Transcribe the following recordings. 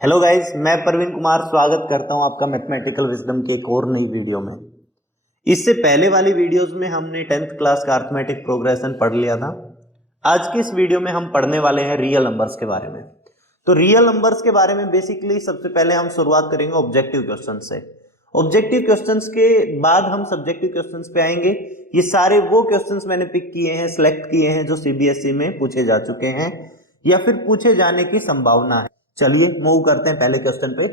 Hello guys, मैं प्रवीण कुमार स्वागत करता हूं आपका मैथमेटिकल विजडम के एक और नई वीडियो में। इससे पहले वाली वीडियोस में हमने 10th क्लास का अरिथमेटिक प्रोग्रेशन पढ़ लिया था। आज की इस वीडियो में हम पढ़ने वाले हैं रियल नंबर्स के बारे में। तो रियल नंबर्स के बारे में बेसिकली सबसे पहले हम शुरुआत करेंगे ऑब्जेक्टिव क्वेश्चन से। ऑब्जेक्टिव क्वेश्चंस के बाद हम सब्जेक्टिव क्वेश्चंस पे आएंगे। ये सारे वो क्वेश्चंस मैंने पिक किए हैं, सिलेक्ट किए हैं जो सीबीएसई में पूछे जा चुके हैं या फिर पूछे जाने की संभावना है। चलिए मूव करते हैं पहले क्वेश्चन पे।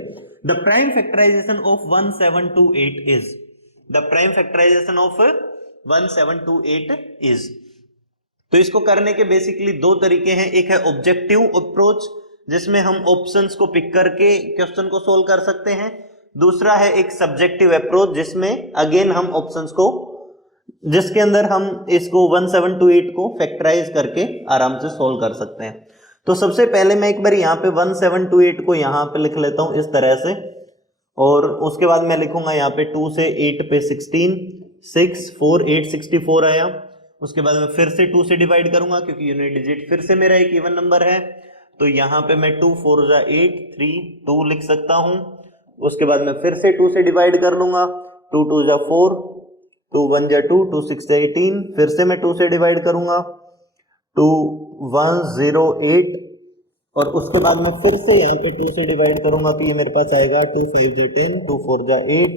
The prime factorisation of 1728 is. The prime factorisation of 1728 is. तो इसको करने के बेसिकली दो तरीके हैं। एक है ऑब्जेक्टिव अप्रोच जिसमें हम ऑप्शंस को पिक करके क्वेश्चन को सोल्व कर सकते हैं। दूसरा है एक सब्जेक्टिव अप्रोच जिसमें अगेन हम ऑप्शंस को, जिसके अंदर हम इसको 1728 को फैक्टराइज करके आराम से सोल्व कर सकते हैं। तो सबसे पहले मैं एक बार यहाँ पे 1728 को यहाँ पे लिख लेता हूँ इस तरह से, और उसके बाद मैं लिखूंगा यहाँ पे 2 से 8 पे 16, 6 4 8 64 आया। उसके बाद मैं फिर से 2 से डिवाइड करूंगा क्योंकि यूनिट डिजिट फिर से मेरा एक इवन नंबर है। तो यहाँ पे मैं 2 4 जा 8 3 2 लिख सकता हूँ। उसके बाद मैं फिर से 2 से डिवाइड कर लूंगा, 2 2 जा 4, 2 1 जा 2, 2 6 जा 18। फिर से मैं 2 से डिवाइड करूंगा, 2 1 0 8, और उसके बाद मैं फिर से यहाँ पे 2 से डिवाइड करूंगा तो ये मेरे पास आएगा 2 5 जा 10, 2 4 जा 8,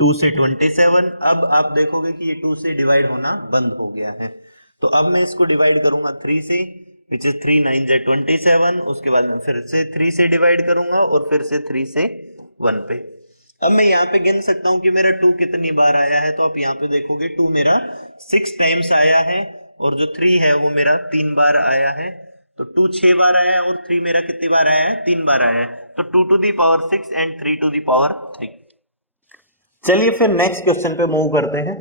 2 से 27। अब आप देखोगे कि ये 2 से डिवाइड होना बंद हो गया है। तो अब मैं इसको डिवाइड करूंगा 3 से, विच इज 3 9 जा 27। उसके बाद मैं फिर से 3 से डिवाइड करूंगा और फिर से 3 से 1 पे। अब मैं यहाँ पे गिन सकता हूँ कि मेरा 2 कितनी बार आया है। तो आप यहाँ पे देखोगे 2 मेरा 6 टाइम्स आया है और जो 3 है वो मेरा 3 बार आया है। तो 2 6 बार आया है और 3 मेरा कितनी बार आया है, 3 बार आया है। तो 2 to the power 6 and 3 to the power 3। चलिए फिर नेक्स्ट क्वेश्चन पे मूव करते हैं।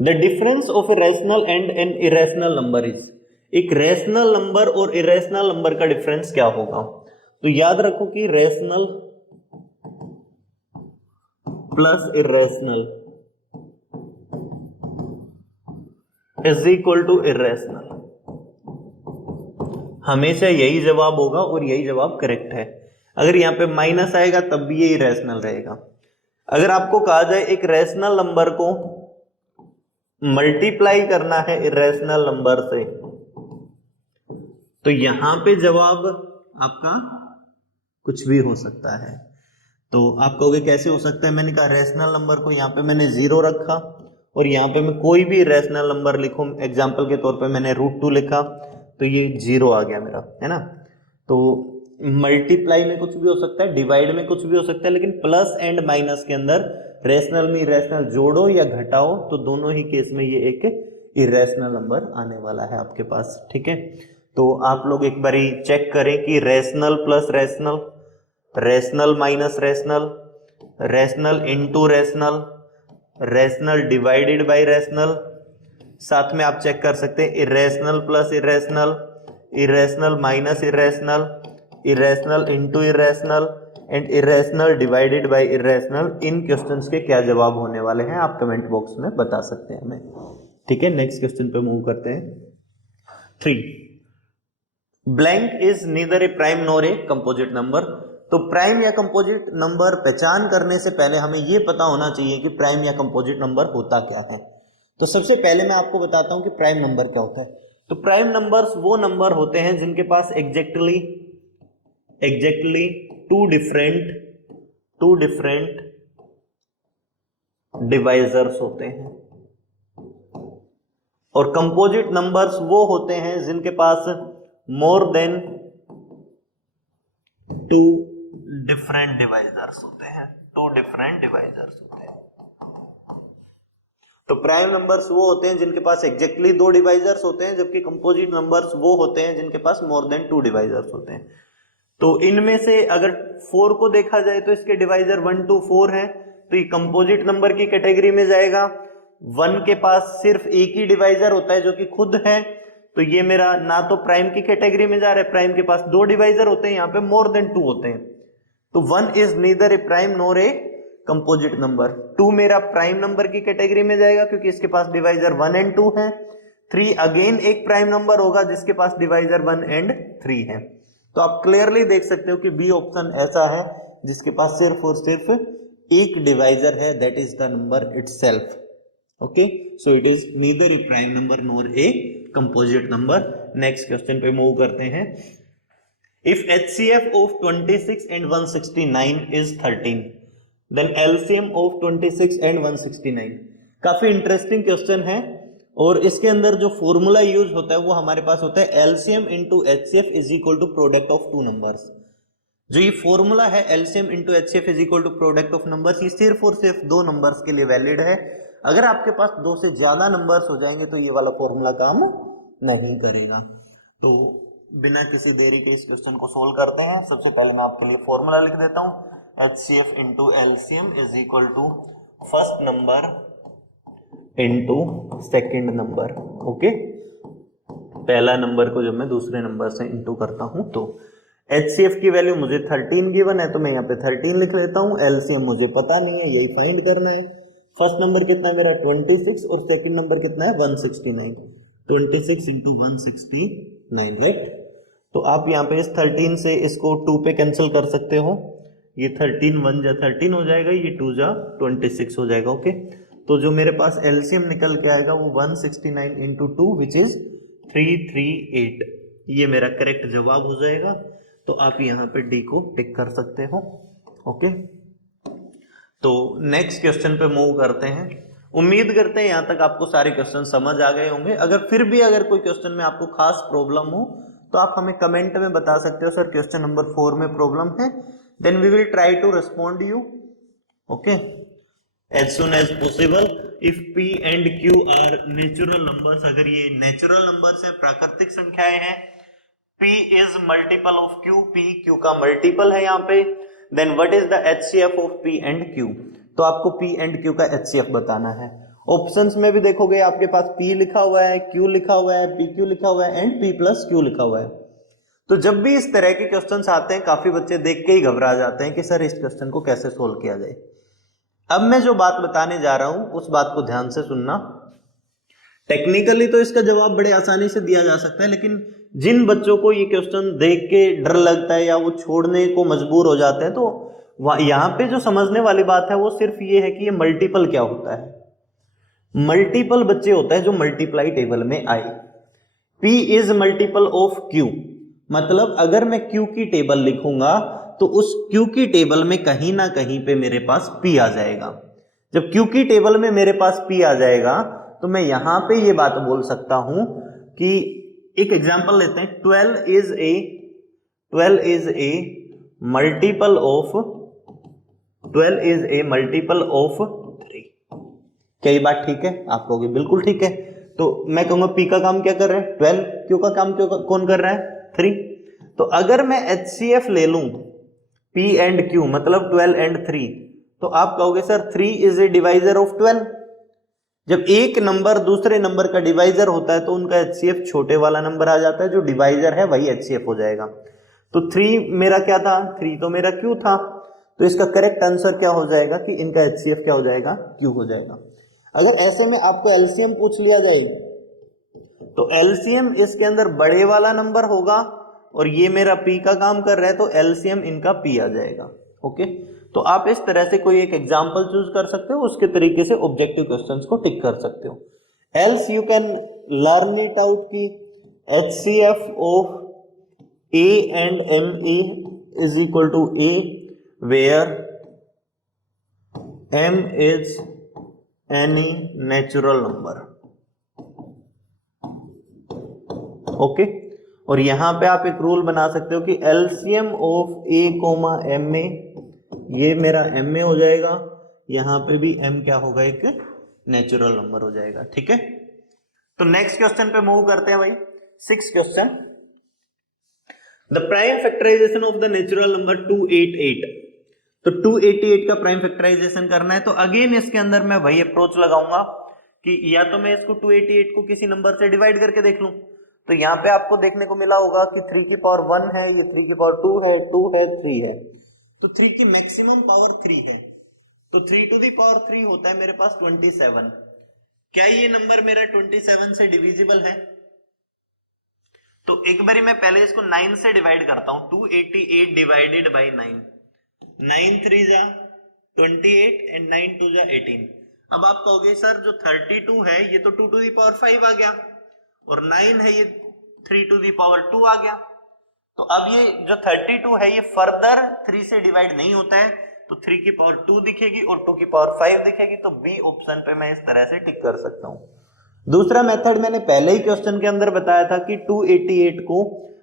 The difference of a rational and an irrational number is. एक रैशनल नंबर और इरेशनल नंबर का डिफरेंस क्या होगा? तो याद रखो कि rational plus irrational is equal to irrational. हमेशा यही जवाब होगा और यही जवाब करेक्ट है। अगर यहाँ पे माइनस आएगा तब भी ये इरेशनल रहेगा। अगर आपको कहा जाए एक रैशनल नंबर को मल्टीप्लाई करना है इरेशनल नंबर से, तो यहां पे जवाब आपका कुछ भी हो सकता है। तो आप कहोगे कैसे हो सकता है? मैंने कहा रैशनल नंबर को यहाँ पे मैंने 0 रखा और यहाँ पे मैं कोई भी रैशनल नंबर लिखूं, एग्जाम्पल के तौर पे मैंने √2 लिखा तो ये 0 आ गया मेरा, है ना। तो मल्टीप्लाई में कुछ भी हो सकता है, डिवाइड में कुछ भी हो सकता है, लेकिन प्लस एंड माइनस के अंदर रैशनल में इरेशनल जोड़ो या घटाओ तो दोनों ही केस में ये एक इरेशनल नंबर आने वाला है आपके पास। ठीक है, तो आप लोग एक बार चेक करें कि rational plus rational, rational minus rational, rational into rational, rational divided by rational. साथ में आप चेक कर सकते हैं irrational plus irrational, irrational minus irrational, irrational into irrational and irrational divided by irrational. In questions के क्या जवाब होने वाले हैं आप कमेंट बॉक्स में बता सकते हैं हमें। ठीक है, नेक्स्ट क्वेश्चन पे मूव करते हैं। 3 blank is neither A prime nor a composite number. तो प्राइम या कंपोजिट नंबर पहचान करने से पहले हमें यह पता होना चाहिए कि प्राइम या कंपोजिट नंबर होता क्या है। तो सबसे पहले मैं आपको बताता हूं कि प्राइम नंबर क्या होता है। तो प्राइम नंबर्स वो नंबर होते हैं जिनके पास एग्जैक्टली टू डिफरेंट डिवाइजर्स होते हैं। और कंपोजिट नंबर्स वो होते हैं जिनके पास मोर देन 2 डिफरेंट डिवाइजर्स होते हैं। तो प्राइम नंबर्स वो होते हैं जिनके पास एग्जैक्टली 2 डिवाइजर्स होते हैं, जबकि कंपोजिट नंबर्स वो होते हैं जिनके पास मोर देन 2 डिवाइजर्स होते हैं। तो इनमें से अगर 4 को देखा जाए तो इसके डिवाइजर 1 2 4 है, तो ये कंपोजिट नंबर की कैटेगरी में जाएगा। 1 के पास सिर्फ एक ही डिवाइजर होता है जो कि खुद है, तो ये मेरा ना तो प्राइम की कैटेगरी में जा रहा है। प्राइम के पास 2 डिवाइजर होते हैं, यहाँ पे मोर देन 2 होते हैं। तो 1 is neither A prime nor a composite number. 2 मेरा प्राइम नंबर की कैटेगरी में जाएगा क्योंकि इसके पास डिवाइजर 1 एंड 2 है। 3 अगेन एक प्राइम नंबर होगा जिसके पास डिवाइजर 1 एंड 3 है। तो आप क्लियरली देख सकते हो कि बी ऑप्शन ऐसा है जिसके पास सिर्फ और सिर्फ एक डिवाइजर है, that is the number itself. Okay, so it is neither A prime number nor a composite number. Next question पे मूव करते हैं। If HCF of 26 and 169 is 13, then LCM of 26 and 169। काफी इंटरेस्टिंग क्वेश्चन है और इसके अंदर जो formula use होता है वो हमारे पास होता है LCM into HCF is equal to product of two numbers. जो ये फॉर्मूला है LCM into HCF is equal to product of numbers, ये सिर्फ और सिर्फ दो नंबर्स के लिए वैलिड है। अगर आपके पास दो से ज्यादा नंबर्स हो जाएंगे तो ये वाला फॉर्मूला काम नहीं करेगा। तो बिना किसी देरी के इस क्वेश्चन को सोल्व करते हैं। सबसे पहले मैं आपके लिए फॉर्मूला लिख देता हूं। HCF into LCM is equal to first number into second number. Okay, पहला नंबर को जब मैं दूसरे नंबर से इंटू करता हूं तो HCF की वैल्यू मुझे 13 गिवन है तो मैं यहाँ पे 13 लिख लेता हूँ। LCM मुझे पता नहीं है, यही फाइंड करना है। फर्स्ट नंबर कितना है मेरा 26 और सेकंड नंबर कितना है 169। 26 इंटू 169, राइट। तो आप यहाँ पे इस 13 से इसको 2 पे कैंसिल कर सकते हो। ये 13 1 जा 13 हो जाएगा, ये 2 जा 26 हो जाएगा। ओके, तो जो मेरे पास LCM निकल के आएगा वो 169 इंटू 2 विच इज 338। ये मेरा करेक्ट जवाब हो जाएगा। तो आप यहाँ पे डी को टिक कर सकते हो। ओके, तो नेक्स्ट क्वेश्चन पे मूव करते हैं। उम्मीद करते हैं यहाँ तक आपको सारे क्वेश्चन समझ आ गए होंगे। अगर फिर भी अगर कोई क्वेश्चन में आपको खास प्रॉब्लम हो तो आप हमें कमेंट में बता सकते हो, सर क्वेश्चन नंबर 4 में प्रॉब्लम है, then we will try to respond you. Okay, as soon as possible. If P and Q are natural numbers, अगर ये नेचुरल नंबर्स है, प्राकृतिक संख्याएं हैं, P is multiple of Q, P Q का multiple है यहाँ पे, then what is the HCF of P and Q। तो आपको P एंड Q का HCF बताना है। ऑप्शंस में भी देखोगे आपके पास P लिखा हुआ है, Q लिखा हुआ है, PQ लिखा हुआ है एंड P प्लस Q लिखा हुआ है। तो जब भी इस तरह के क्वेश्चंस आते हैं काफी बच्चे देख के ही घबरा जाते हैं कि सर इस क्वेश्चन को कैसे सोल्व किया जाए। अब मैं जो बात बताने जा रहा हूं उस बात को ध्यान से सुनना। टेक्निकली तो इसका जवाब बड़े आसानी से दिया जा सकता है, लेकिन जिन बच्चों को ये क्वेश्चन देख के डर लगता है या वो छोड़ने को मजबूर हो जाते हैं, तो यहाँ पे जो समझने वाली बात है वो सिर्फ ये है कि ये मल्टीपल क्या होता है। मल्टीपल बच्चे होता है जो मल्टीप्लाई टेबल में आए। P is multiple of Q, मतलब अगर मैं Q की टेबल लिखूंगा तो उस Q की टेबल में कहीं ना कहीं पे मेरे पास P आ जाएगा। जब Q की टेबल में मेरे पास P आ जाएगा तो मैं यहां पे ये बात बोल सकता हूं कि एक एग्जांपल लेते हैं, 12 इज ए मल्टीपल ऑफ 3। क्या ये बात ठीक है? आप कहोगे बिल्कुल ठीक है। तो मैं कहूंगा P का काम क्या कर रहा है 12, Q का काम कौन कर रहा है 3। तो अगर मैं HCF ले लूं P एंड Q मतलब 12 एंड 3, तो आप कहोगे sir 3 is a divisor of 12। जब एक नंबर दूसरे नंबर का डिवाइजर होता है तो उनका HCF छोटे वाला नंबर आ जाता है, जो डिवाइजर है वही HCF हो जाएगा। तो 3 मेरा क्या था, 3 तो मेरा Q था। तो इसका करेक्ट आंसर क्या हो जाएगा कि इनका HCF क्या हो जाएगा, Q हो जाएगा। अगर ऐसे में आपको LCM पूछ लिया जाए तो LCM इसके अंदर बड़े वाला नंबर होगा और ये मेरा P का काम कर रहा है तो LCM इनका P आ जाएगा। ओके, तो आप इस तरह से कोई एक एग्जांपल चूज कर सकते हो, उसके तरीके से ऑब्जेक्टिव क्वेश्चंस को टिक कर सकते हो। Else you can learn it out की HCF of A and MA is equal to A where M is any natural number. Okay, और यहां पे आप एक रूल बना सकते हो कि LCM ऑफ A, MA, ये मेरा MA हो जाएगा, यहां पे भी M क्या होगा, एक नेचुरल नंबर हो जाएगा। ठीक है, तो नेक्स्ट क्वेश्चन पे मूव करते हैं भाई। 6th question, the prime factorisation of the natural number 288। तो 288 का प्राइम फैक्टराइजेशन करना है, तो अगेन इसके अंदर मैं वही अप्रोच लगाऊंगा कि या तो मैं इसको 288 को किसी नंबर से डिवाइड करके देख लूं। तो यहाँ पे आपको देखने को मिला होगा कि 3 की पावर 1 है, ये 3 की पावर 2 है, 2 है, 3 है, तो 3 की मैक्सिमम पावर 3 है, तो 3 टू दी पावर 3 होता है मेरे पास 27। क्या ये नंबर मेरा 27 से डिविजिबल है? तो एक बारी मैं पहले इसको 9 से डिवाइड करता हूं, 288 डिवाइडेड बाई 9, 9 3 जा 28 एंड 9 2 जा 18। अब आप कहोगे सर जो 32 है ये तो 2 टू दी पावर 5 आ गया, और 9 है ये 3 टू दी पावर 2 आ गया। तो अब ये जो 32 है ये फर्दर 3 से डिवाइड नहीं होता है, तो 3 की पावर 2 दिखेगी और 2 की पावर 5 दिखेगी, तो बी ऑप्शन पे मैं इस तरह से टिक कर सकता हूं। दूसरा मेथड मैंने पहले ही क्वेश्चन के अंदर बताया था कि 288 को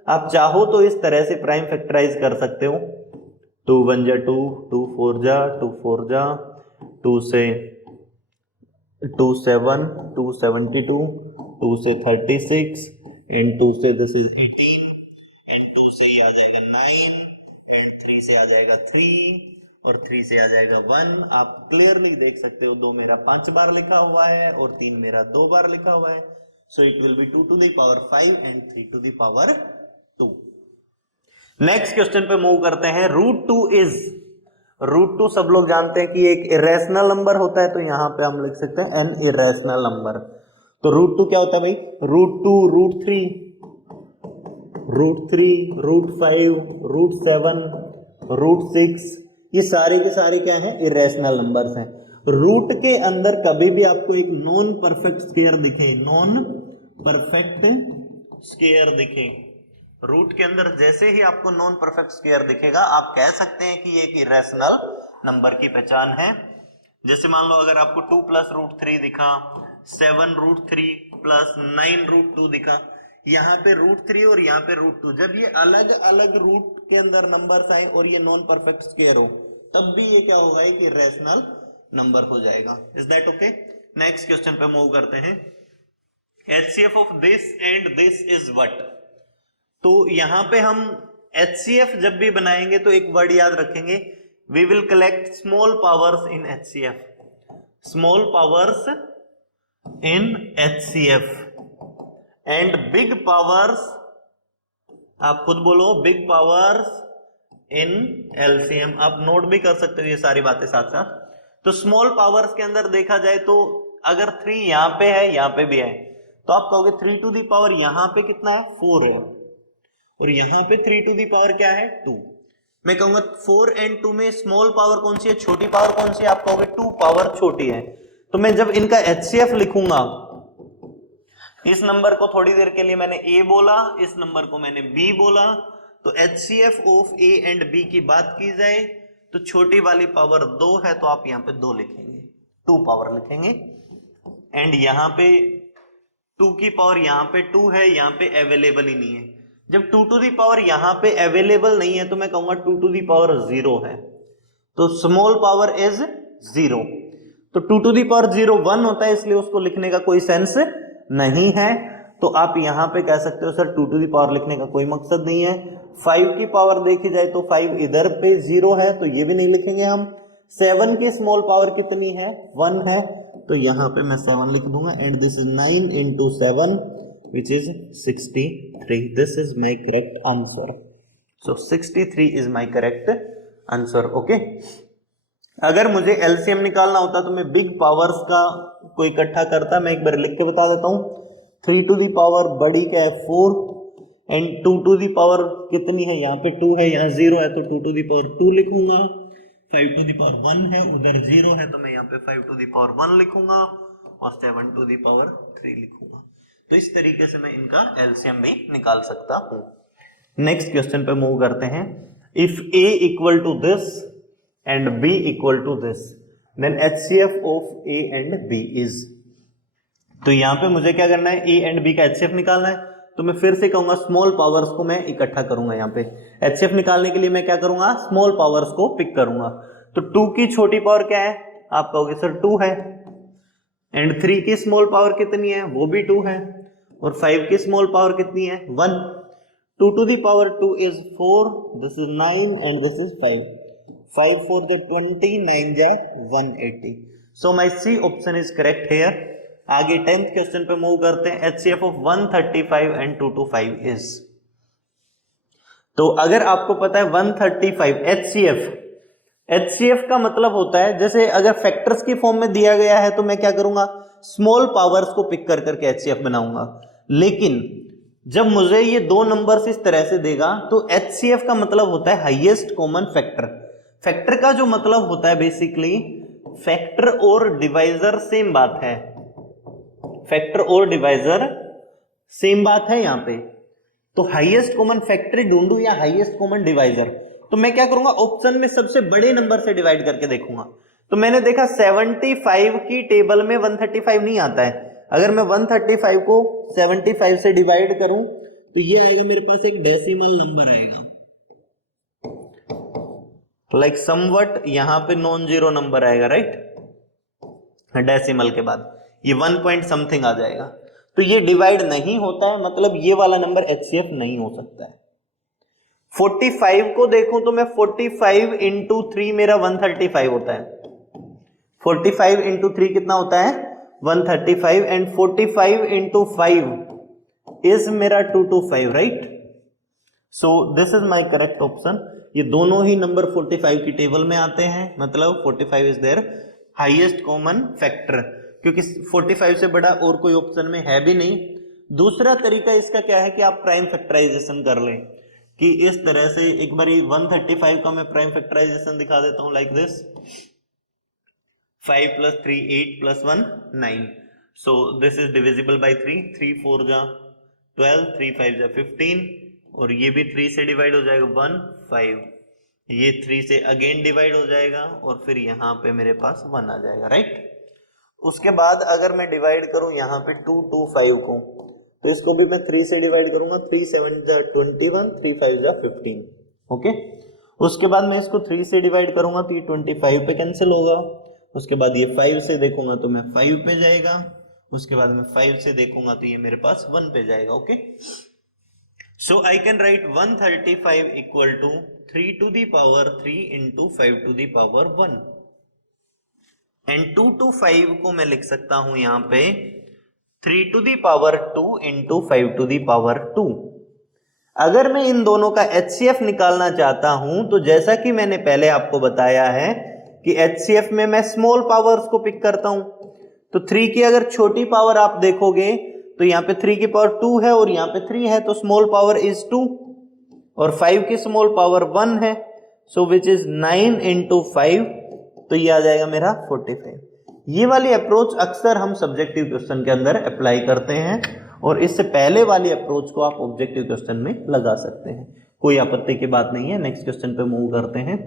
आप चाहो तो इस तरह से प्राइम फैक्टराइज कर सकते हो, 2 1 जा 2, 2 4 जा 2 4 जा 2 से 2 7 2 72, 2 से 36 एंड 2 से दिस इज 18 एंड 2 से ये आ जाएगा 9 एंड 3 से आ जाएगा 3 और 3 से आ जाएगा 1। आप क्लियरली देख सकते हो 2 मेरा 5 बार लिखा हुआ है और 3 मेरा 2 बार लिखा हुआ है, so it will be 2 to the power 5 and 3 to the power 2। Next question पे मूव करते हैं। √2 इज, √2 सब लोग जानते हैं कि एक इरेशनल नंबर होता है, तो यहां पे हम लिख सकते हैं एन इरेशनल नंबर। तो √2 क्या होता है भाई? √2, √3, √5, √7, √6, ये सारे के सारे क्या हैं? इरेशनल नंबर्स हैं। रूट के अंदर कभी भी आपको एक नॉन परफेक्ट स्क्वायर दिखे, नॉन परफेक्ट स्क्वायर दिखे, रूट के अंदर जैसे ही आपको नॉन परफेक्ट स्क्वायर दिखेगा आप कह सकते हैं कि ये एक इरेशनल नंबर की पहचान है। जैसे मान लो अगर आपको 2 प्लस √3 दिखा, 7 √3 प्लस 9 √2 दिखा, यहाँ पे √3 और यहाँ पे √2, जब ये अलग अलग रूट के अंदर नंबर्स आए और ये नॉन परफेक्ट स्क्वायर हो, तब भी ये क्या होगा? एक इरेशनल नंबर हो जाएगा। Is that okay? Next question पे मूव करते हैं। HCF of this and this is what? तो यहां पे हम HCF जब भी बनाएंगे तो एक वर्ड याद रखेंगे, we will collect small powers in HCF, small powers in HCF and big powers, आप खुद बोलो, बिग पावर्स इन LCM। आप नोट भी कर सकते हो ये सारी बातें साथ साथ। तो स्मॉल पावर्स के अंदर देखा जाए तो अगर 3 यहां पे है, यहां पे भी है, तो आप कहोगे 3 टू दी पावर यहां पे कितना है? 4 है, और यहां पे 3 टू दी पावर क्या है? 2। मैं कहूंगा 4 एंड 2 में स्मॉल पावर कौन सी है, छोटी पावर कौन सी है? आप कहोगे 2 पावर छोटी है। तो मैं जब इनका HCF लिखूंगा, इस नंबर को थोड़ी देर के लिए मैंने A बोला, इस नंबर को मैंने B बोला, तो HCF of A and B की बात की जाए तो छोटी वाली पावर 2 है, तो आप यहां पे 2 लिखेंगे, 2 पावर लिखेंगे, एंड यहां पे 2 की पावर यहां पे 2 है, यहां पे अवेलेबल ही नहीं है। जब 2 टू दी पावर यहां पे अवेलेबल नहीं है तो मैं कहूंगा 2 टू दी पावर 0 है, तो स्मॉल पावर इज 0। तो 2 टू दी पावर 0 1 होता है, इसलिए उसको लिखने का कोई सेंस नहीं है। तो आप यहां पे कह सकते हो सर 2 टू दी पावर लिखने का कोई मकसद नहीं है। 5 की पावर देखी जाए तो 5 इधर पे 0 है, तो ये भी नहीं लिखेंगे हम। 7 की स्मॉल पावर कितनी है? 1 है, तो यहां पे मैं 7 लिख दूंगा, and this is 9 into 7 which is 63. This is my correct answer. So 63 is my correct answer. Okay. अगर मुझे LCM निकालना होता तो मैं बिग पावर्स का कोई इकट्ठा करता, मैं एक बार लिख के बता देता हूं। 3 टू दी पावर बड़ी क्या है? 4, एंड 2 टू दी पावर कितनी है? यहाँ पे 2 है, यहाँ 0 है, तो 2 टू दी पावर 2 लिखूंगा। 5 टू दी पावर 1 है, उधर 0 है, तो मैं यहाँ पे 5 टू दी पावर 1 लिखूंगा और 7 टू दी पावर 3 लिखूंगा। तो इस तरीके से मैं इनका LCM भी निकाल सकता हूं। नेक्स्ट क्वेश्चन पे मूव करते हैं। If A equal to this and B equal to this, then HCF of A and B is। तो यहां पे मुझे क्या करना है? A and B का HCF निकालना है, तो मैं फिर से कहूंगा स्मॉल पावर्स को मैं इकट्ठा करूंगा। यहाँ पे HCF निकालने के लिए मैं क्या करूंगा? स्मॉल पावर्स को पिक करूंगा। तो 2 की छोटी पावर क्या है? आप कहोगे सर 2 है, एंड 3 की स्मॉल पावर कितनी है? वो भी 2 है, और 5 की स्मॉल पावर कितनी है? 1। 2 to the power 2 is 4, this is 9 and this is 5. 5 4 the 20, 9 जा 180. So my C option is correct here. आगे 10th क्वेश्चन पे मूव करते हैं। HCF of 135 and 225 is। तो अगर आपको पता है 135 HCF का मतलब होता है, जैसे अगर फैक्टर्स की फॉर्म में दिया गया है तो मैं क्या करूंगा? स्मॉल पावर्स को पिक कर करके HCF बनाऊंगा। लेकिन जब मुझे ये दो नंबर्स इस तरह से देगा तो HCF का मतलब होता है हाईएस्ट कॉमन फैक्टर। फैक्टर का जो मतलब होता है बेसिकली फैक्टर और डिवाइजर सेम बात है, फैक्टर और डिवाइजर सेम बात है यहां पे। तो हाईएस्ट कॉमन फैक्टर ढूंढूं या हाईएस्ट कॉमन डिवाइजर, तो मैं क्या करूंगा, ऑप्शन में सबसे बड़े नंबर से डिवाइड करके देखूंगा। तो मैंने देखा 75 की टेबल में 135 नहीं आता है। अगर मैं 135 को 75 से डिवाइड करूं तो ये आएगा मेरे पास एक डेसिमल नंबर आएगा, लाइक समवट यहां पे नॉन जीरो नंबर आएगा, राइट, डेसिमल के बाद ये 1 पॉइंट समथिंग आ जाएगा। तो ये डिवाइड नहीं होता है, मतलब ये वाला नंबर HCF नहीं हो सकता है। 45 को देखूं तो मैं 45 इंटू 3 मेरा 135 होता है। 45 इंटू 3 कितना होता है 135 एंड 45 इंटू 5 इज मेरा 225, right. So this is my correct option. ये दोनों ही नंबर 45 की टेबल में आते हैं, मतलब 45 is their highest common factor, क्योंकि 45 से बड़ा और कोई ऑप्शन में है भी नहीं। दूसरा तरीका इसका क्या है कि आप प्राइम फैक्टराइजेशन कर लें, कि इस तरह से एक बारी 135 का मैं प्राइम फैक्टराइजेशन दिखा देता हूं, like this 5 + 3 8 + 1 9। So this is divisible by 3, 3 4 जा 12, 3 5 जा 15, और ये भी 3 से डिवाइड हो जाएगा 1 5, ये 3 से अगेन डिवाइड हो जाएगा और फिर यहाँ पे मेरे पास 1 आ जाएगा, राइट। उसके बाद अगर मैं डिवाइड करूं यहाँ पे 2 2 5 को, तो इसको भी मैं 3 से डिवाइड करूंगा, 3 7 जा 21, 3 5 जा 15, ओके। उसके बाद मैं इसको 3 से डिवाइड करूंगा तो ये 25 पे कैंसिल होगा। उसके बाद ये 5 से देखूंगा तो मैं 5 पे जाएगा, उसके बाद मैं 5 से देखूंगा तो ये मेरे पास 1 पे जाएगा, okay. So I can write 135 equal to 3 to the power 3 into 5 to the power 1, and 2 to 5 को मैं लिख सकता हूं यहां पे 3 to the power 2 into 5 to the power 2। अगर मैं इन दोनों का HCF निकालना चाहता हूं तो जैसा कि मैंने पहले आपको बताया है कि HCF में मैं स्मॉल पावर्स को पिक करता हूं। तो 3 की अगर छोटी पावर आप देखोगे तो यहाँ पे 3 की पावर 2 है और यहाँ पे 3 है, तो स्मॉल पावर इज 2, और 5 की स्मॉल पावर 1 है, सो विच इज 9 into 5, तो ये आ जाएगा मेरा 45। ये वाली अप्रोच अक्सर हम सब्जेक्टिव क्वेश्चन के अंदर अप्लाई करते हैं, और इससे पहले वाली अप्रोच को आप ऑब्जेक्टिव क्वेश्चन में लगा सकते हैं, कोई आपत्ति की बात नहीं है। नेक्स्ट क्वेश्चन पे मूव करते हैं।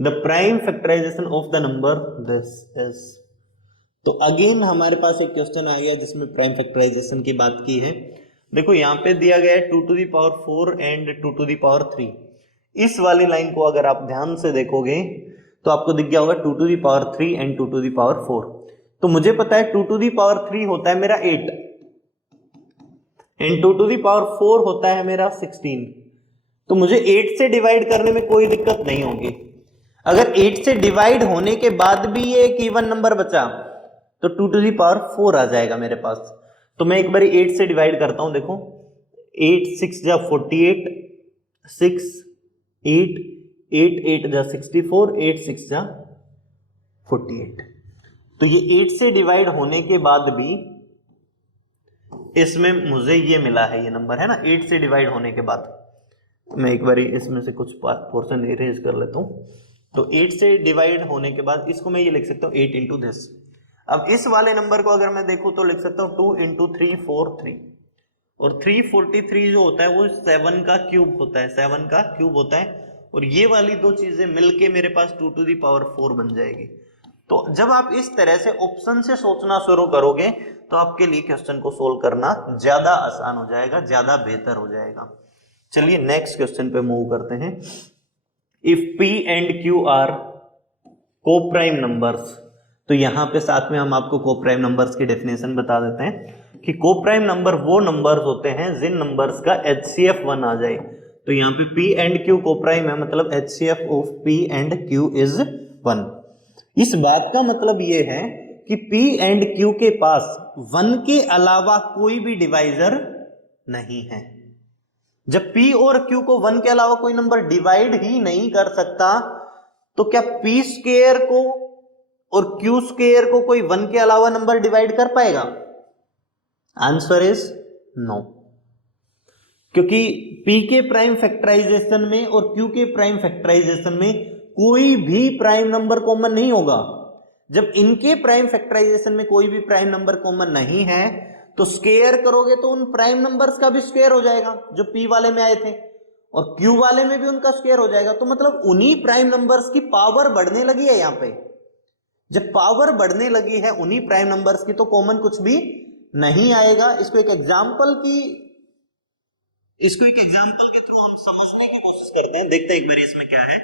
The prime factorisation of the number this is, तो अगेन हमारे पास एक क्वेश्चन आ गया जिसमें प्राइम फैक्टराइजेशन की बात की है। देखो यहाँ पे दिया गया है 2 to the power 4 and 2 to the power 3। इस वाली लाइन को अगर आप ध्यान से देखोगे तो आपको दिख गया होगा 2 to the power 3 and 2 to the power 4। तो मुझे पता है 2 to the power 3 होता है मेरा 8 एंड 2 to the power 4 होता है मेरा 16। तो मुझे 8 से डिवाइड करने में कोई दिक्कत नहीं होगी। अगर 8 से डिवाइड होने के बाद भी ये एक इवन नंबर बचा तो 2 to the power 4 आ जाएगा मेरे पास। तो मैं एक बार 8 से डिवाइड करता हूं, देखो 8 6 जा 48, 6 8 8 8 जा 64, 8 6 जा 48। तो ये 8 से डिवाइड होने के बाद भी इसमें मुझे ये मिला है, ये नंबर है ना 8 से डिवाइड होने के बाद। मैं एक बार इसमें से कुछ पोर्शन इरेज कर लेता हूं। तो 8 से डिवाइड होने के बाद इसको मैं ये लिख सकता हूं 8 into दिस। अब इस वाले नंबर को अगर मैं देखूं तो लिख सकता हूं 2 into 3 4 3, और 343 जो होता है वो 7 का क्यूब होता है, 7 का क्यूब होता है, और ये वाली दो चीजें मिलके मेरे पास 2 to the power 4 बन जाएगी। तो जब आप इस तरह से ऑप्शन से सोचना शुरू करोगे तो आपके लिए क्वेश्चन को सोल्व करना ज्यादा आसान हो जाएगा, ज्यादा बेहतर हो जाएगा। चलिए नेक्स्ट क्वेश्चन पे मूव करते हैं। If P and Q are coprime numbers, तो यहां पे साथ में हम आपको कोप्राइम नंबर्स की डेफिनेशन बता देते हैं कि कोप्राइम नंबर वो नंबर्स होते हैं जिन नंबर्स का HCF 1 आ जाए। तो यहाँ पे P एंड Q कोप्राइम है, मतलब HCF of P and Q is 1। इस बात का मतलब ये है कि P एंड Q के पास 1 के अलावा कोई भी डिवाइजर नहीं है। जब P और Q को 1 के अलावा कोई नंबर डिवाइड ही नहीं कर सकता तो क्या P स्क्वायर को और Q स्क्वायर को कोई 1 के अलावा नंबर डिवाइड कर पाएगा? Answer is no. क्योंकि p के प्राइम फैक्टराइजेशन में और q के प्राइम फैक्टराइजेशन में कोई भी प्राइम नंबर कॉमन नहीं होगा। जब इनके प्राइम फैक्टराइजेशन में कोई भी प्राइम नंबर कॉमन नहीं है तो स्क्वायर करोगे तो उन प्राइम नंबर्स का भी स्क्वायर हो जाएगा जो p वाले में आए थे, और q वाले में भी उनका स्क्वायर हो जाएगा। तो मतलब उन्हीं प्राइम नंबर्स की पावर बढ़ने लगी है। यहां पे जब पावर बढ़ने लगी है उन्हीं प्राइम नंबर्स की, तो कॉमन कुछ भी नहीं आएगा। इसको एक एग्जांपल के थ्रू हम समझने की कोशिश करते हैं। देखते हैं एक बार इसमें क्या है।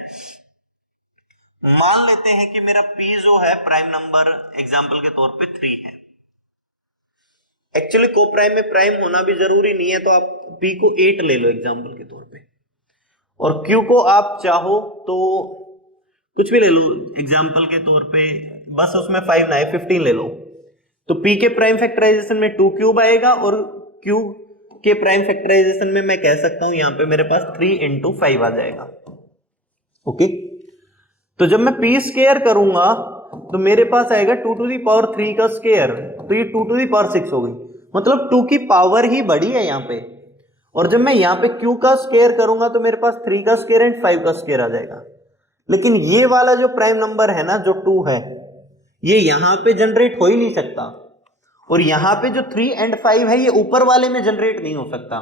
मान लेते हैं कि मेरा p जो है प्राइम नंबर एग्जांपल के तौर पे 3 है। एक्चुअली को प्राइम में प्राइम होना भी जरूरी नहीं है, तो आप p को 8 ले लो एग्जांपल के तौर पे, और q को आप चाहो तो कुछ भी ले लो एग्जांपल के तौर पे, बस उसमें 5 ना है 15 ले लो। तो p के प्राइम फैक्टराइजेशन में 2 क्यूब आएगा और q के प्राइम फैक्टराइजेशन में मैं कह सकता हूं यहां पे मेरे पास 3 into 5 आ जाएगा। ओके, तो जब मैं p स्क्वायर करूंगा तो मेरे पास आएगा 2 to the power 3 का स्क्वायर, तो ये 2 to the power 6 हो गई, मतलब 2 की पावर ही बढ़ी है यहां पे। और जब मैं यहां पे q का स्क्वायर करूंगा तो मेरे पास 3 का स्क्वायर एंड 5 का स्क्वायर आ जाएगा। लेकिन ये वाला जो प्राइम नंबर है ना, जो 2 है, ये यहां पे जनरेट हो ही नहीं सकता, और यहां पे जो 3 and 5 है ये ऊपर वाले में जनरेट नहीं हो सकता।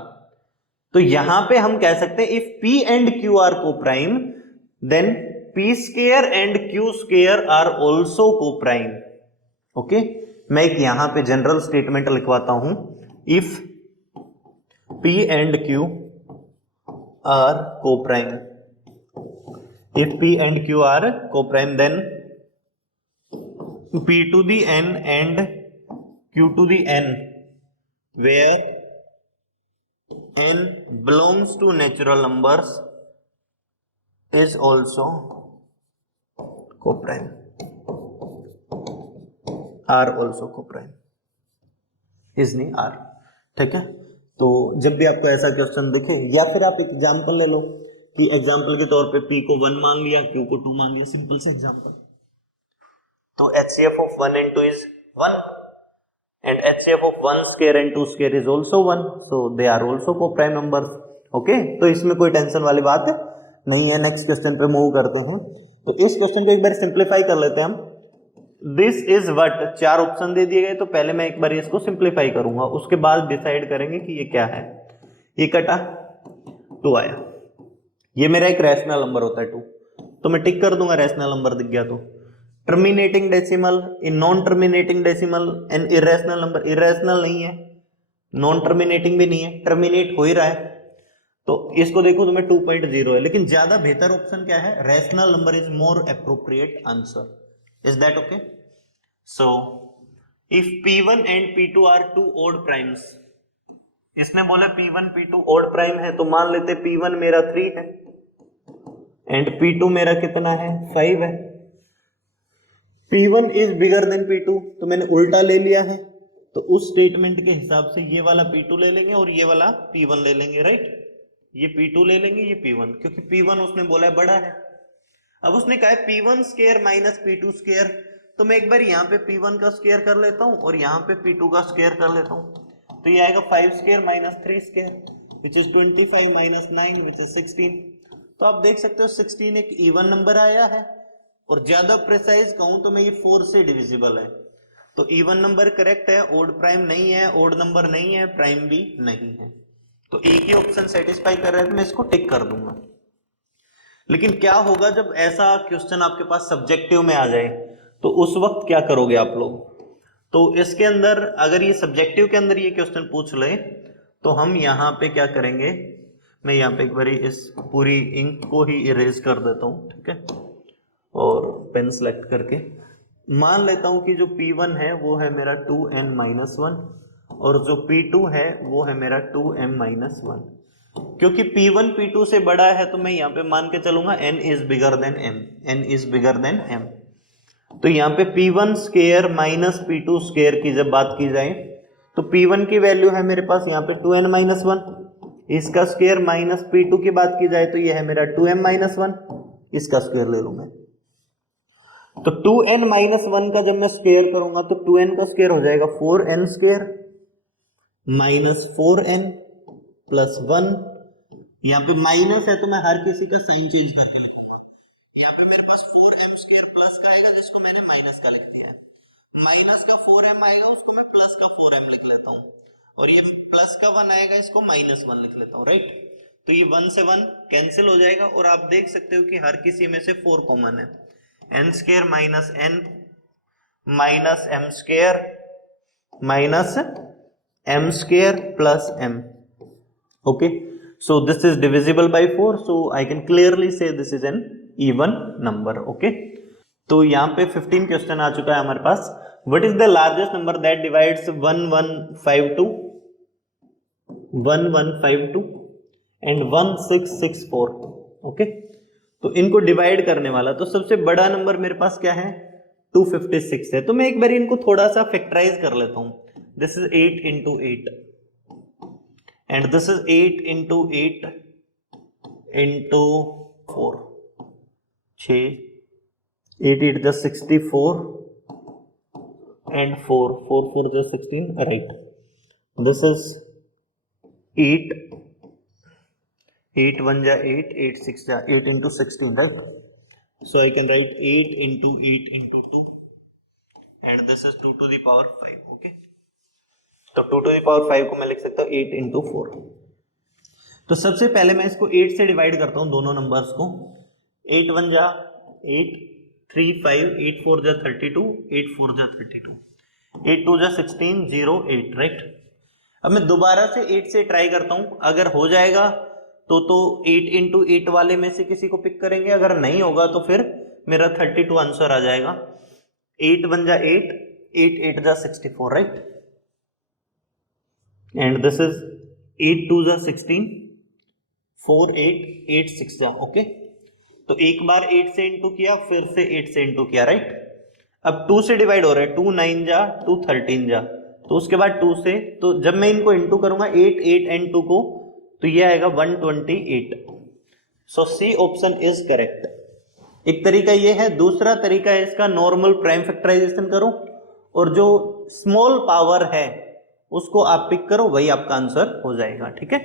तो यहां पे हम कह सकते हैं if p and q are coprime then p square and q square are also coprime. Okay, मैं एक यहां पे जनरल स्टेटमेंट लिखवाता हूं, if p and q are coprime, if p and q are co-prime then p to the n and q to the n where n belongs to natural numbers is also co-prime, are also co-prime is नहीं r। ठीक है, तो जब भी आपको ऐसा question दिखे, या फिर आप एक एग्जांपल ले लो कि एग्जाम्पल के तौर पे p को 1 मान लिया, q को 2 मान लिया, सिंपल से एग्जाम्पल। तो HCF of 1 and 2 is 1 and HCF of 1 square and 2 square is also 1, so they are also co-prime numbers। Okay, तो इसमें कोई टेंशन वाली बात नहीं है। नेक्स्ट क्वेश्चन पे मूव करते हैं। तो इस क्वेश्चन को एक बार सिंप्लीफाई कर लेते हैं हम। दिस इज व्हाट, 4 ऑप्शन दे दिए गए, तो पहले मैं एक बार इसको सिंप्लीफाई करूंगा, उसके बाद डिसाइड करेंगे कि ये क्या है। ये कटा 2 आया, ये मेरा एक रैशनल नंबर होता है 2, तो मैं टिक कर दूंगा रैशनल नंबर दिख गया तो। Terminating decimal, in non terminating decimal and irrational number, irrational नहीं है, नॉन टर्मिनेटिंग भी नहीं है, टर्मिनेट हो ही रहा है, तो इसको देखो तो मैं 2.0 है। लेकिन ज्यादा बेहतर ऑप्शन क्या है, rational number is more appropriate answer. Is that okay? So if p1 and p2 are 2 odd primes, इसने बोला p1 p2 odd प्राइम है, तो मान लेते p1 मेरा 3 है एंड p2 मेरा कितना है, 5 है। p1 is bigger than p2, तो मैंने उल्टा ले लिया है, तो उस स्टेटमेंट के हिसाब से ये वाला p2 ले लेंगे और ये वाला p1 ले लेंगे, राइट। ये p2 ले लेंगे, ये p1, क्योंकि p1 उसने बोला है बड़ा है। अब उसने कहा है p1 square minus p2 square, तो मैं एक बार यहाँ पे p1 का स्क्वायर कर लेता हूँ और यहाँ पे p2 का स्क्वायर कर लेता हूँ, तो ये आएगा 5 square minus 3 square which is 25 minus 9 which is 16। तो आप देख सकते हो 16 एक इवन नंबर आया है, और ज्यादा प्रिसाइज कहूं तो मैं ये 4 से डिविजिबल है, तो इवन नंबर करेक्ट है, ओड प्राइम नहीं है, ओड नंबर नहीं है, प्राइम भी नहीं है, तो एक ही ऑप्शन सेटिस्फाई कर रहा है, तो मैं इसको टिक कर दूंगा। लेकिन क्या होगा जब ऐसा क्वेश्चन आपके पास सब्जेक्टिव में आ जाए, तो उस वक्त क्या करोगे आप लोग? तो इसके अंदर अगर ये सब्जेक्टिव के अंदर ये क्वेश्चन पूछ ले, तो हम यहाँ पे क्या करेंगे, मैं यहाँ पे एक बार इस पूरी इंक को ही इरेज कर देता हूँ, ठीक है, और पेन सेलेक्ट करके मान लेता हूँ कि जो P1 है वो है मेरा 2n-1 और जो P2 है वो है मेरा 2m-1। क्योंकि P1 P2 से बड़ा है तो मैं यहाँ पे मान के चलूंगा n is bigger than m, n is bigger than m। तो यहाँ पे P1 square minus P2 square की जब बात की जाए, तो P1 की वैल्यू है मेरे पास यहाँ पे 2n-1, इसका स्क्वायर माइनस P2 की बात की जाए तो ये है मेरा 2m-1, इसका स्क्वायर ले लूं मैं। तो 2n-1 का जब मैं स्क्वायर करूंगा तो 2n का स्क्वायर हो जाएगा 4n square minus 4n plus 1, यहाँ पे माइनस है तो मैं हर किसी का साइन चेंज करके लिखूंगा। यहाँ पे मेरे पास 4m² प्लस का आएगा जिसको मैंने माइनस का लिख दिया है, माइनस का 4m आएगा उसको मैं प्लस का 4m लिख लेता हूँ, और ये प्लस का 1 आएगा इसको -1 लिख लेता हूँ, राइट। तो ये 1 से 1 कैंसिल हो जाएगा और आप देख सकते हो कि हर किसी में से 4 कॉमन है, n² minus n minus m² minus m² plus m। Okay, so this is divisible by 4, so I can clearly say this is an even number. Okay, तो यहाँ पे 15 क्वेश्चन आ चुका है हमारे पास। What is the largest number that divides 1152 and 1664? Okay, तो इनको divide करने वाला तो सबसे बड़ा नंबर मेरे पास क्या है, 256 है। तो मैं एक बार इनको थोड़ा सा फैक्टराइज कर लेता हूं। This is 8 into 8 and this is 8 into 8 into 4, 6, 8 8 just 64 and 4 4 4 just 16, right। This is 8 8 1 ja 8 8 6 ja 8 into 16, right। So I can write 8 into 8 into 2 and this is 2 to the power 5। okay, तो 2 to the power 5 को मैं लिख सकता हूँ 8 into 4। तो सबसे पहले मैं इसको 8 से डिवाइड करता हूँ दोनों नंबर्स को। 8 1 जा 8 3 5 8 4 जा 32 8 4 जा 32 8 2 जा 16 0 8, राइट। अब मैं दोबारा से 8 से ट्राई करता हूँ, अगर हो जाएगा तो 8 into 8 वाले में से किसी को पिक करेंगे, अगर नहीं होगा तो फिर मेरा 32 आंसर आ जाएगा। 8 1 जा 8 8 8 जा 64, राइट। and this is 8 2 जा 16 4 8 8 6 जा, ओके। तो एक बार 8 से इंटू किया, फिर से 8 से इंटू किया, राइट। अब 2 से डिवाइड हो रहा है, 2 9 जा 2 13 जा, तो उसके बाद 2 से, तो जब मैं इनको इंटू करूंगा 8 8 एंड 2 को, तो ये आएगा 128। सो सी ऑप्शन इज करेक्ट। एक तरीका ये है, दूसरा तरीका है इसका नॉर्मल प्राइम फैक्टराइजेशन करो और जो स्मॉल पावर है उसको आप पिक करो, वही आपका आंसर हो जाएगा, ठीक है।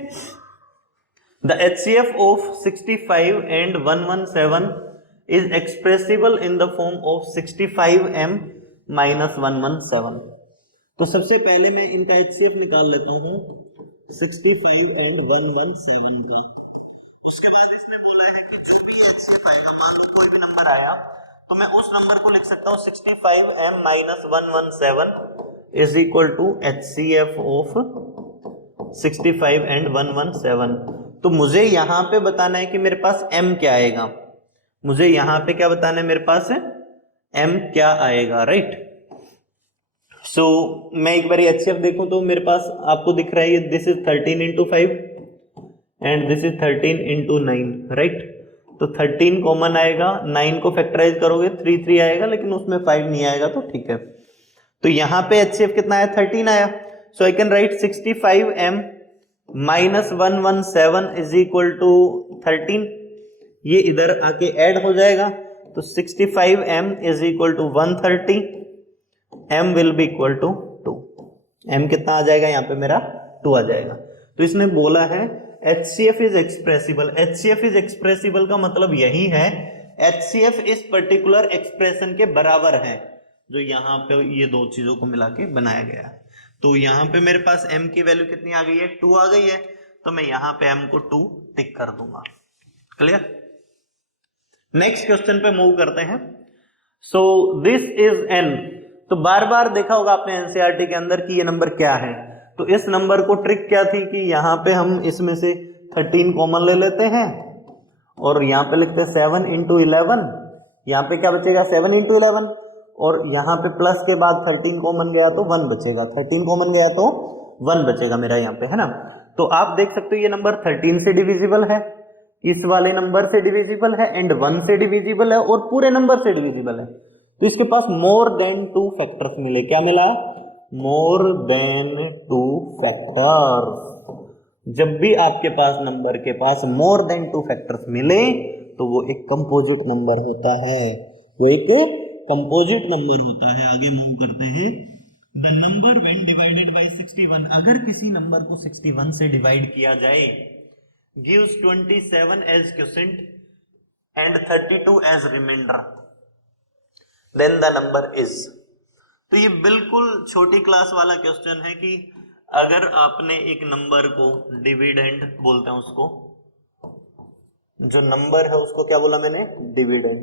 The HCF of 65 and 117 is expressible in the form of 65m minus 117। तो सबसे पहले मैं इनका HCF निकाल लेता हूं 65 and 117 का। उसके बाद इसने बोला है कि जो भी HCF आएगा, मान लो कोई भी नंबर आया तो मैं उस नंबर को लिख सकता हूं 65m minus 117 is equal to HCF of 65 and 117। तो मुझे यहां पे बताना है कि मेरे पास m क्या आएगा, मुझे यहां पे क्या बताना है, मेरे पास m क्या आएगा, राइट। सो मैं एक बार HCF देखूं तो मेरे पास आपको दिख रहा है, this is 13 into 5 and this is 13 into 9, right. तो 13 कॉमन आएगा, 9 को फैक्टराइज करोगे 3 3 आएगा, लेकिन उसमें 5 नहीं आएगा, तो ठीक है। तो यहां पे HCF कितना आया, 13 आया। So I can write 65m minus 117 is equal to 13। ये इधर आके ऐड हो जाएगा, तो 65m is equal to 130, m will be equal to 2। m कितना आ जाएगा यहाँ पे, मेरा 2 आ जाएगा। तो इसने बोला है HCF is expressible। HCF is expressible का मतलब यही है, HCF इस पर्टिकुलर एक्सप्रेशन के बराबर है, जो यहाँ पे ये दो चीजों को मिला के बनाया गया है। तो यहाँ पे मेरे पास m की वैल्यू कितनी आ गई है, 2 आ गई है, तो मैं यहाँ पे m को 2 टिक कर दूंगा। क्लियर। नेक्स्ट क्वेश्चन पे मूव करते हैं। So this is n। तो बार बार देखा होगा आपने एनसीईआरटी के अंदर कि ये नंबर क्या है। तो इस नंबर को ट्रिक क्या थी कि यहाँ पे हम इसमें से 13 कॉमन ले लेते हैं और यहाँ पे लिखते हैं 7 into 11। यहाँ पे क्या बचेगा, 7 into 11, और यहाँ पे प्लस के बाद 13 कॉमन गया तो 1 बचेगा, 13 कॉमन गया तो 1 बचेगा मेरा यहाँ पे, है ना। तो आप देख सकते हो ये नंबर 13 से डिविजिबल है, इस वाले नंबर से डिविजिबल है, एंड 1 से डिविजिबल है, और पूरे नंबर से डिविजिबल है। तो इसके पास मोर देन 2 फैक्टर्स मिले। क्या मिला, मोर देन 2 फैक्टर्स। जब भी आपके पास नंबर के पास मोर देन 2 फैक्टर्स मिले तो वो एक कंपोजिट नंबर होता है, वो एक कंपोजिट नंबर होता है। आगे मूव करते हैं। The number when divided by 61, अगर किसी नंबर को 61 से डिवाइड किया जाए, gives 27 as quotient and 32 as remainder, then the number is. तो ये बिल्कुल छोटी क्लास वाला क्वेश्चन है कि अगर आपने एक नंबर को, डिविडेंड बोलते हैं उसको, जो नंबर है उसको क्या बोला मैंने, डिविडेंड,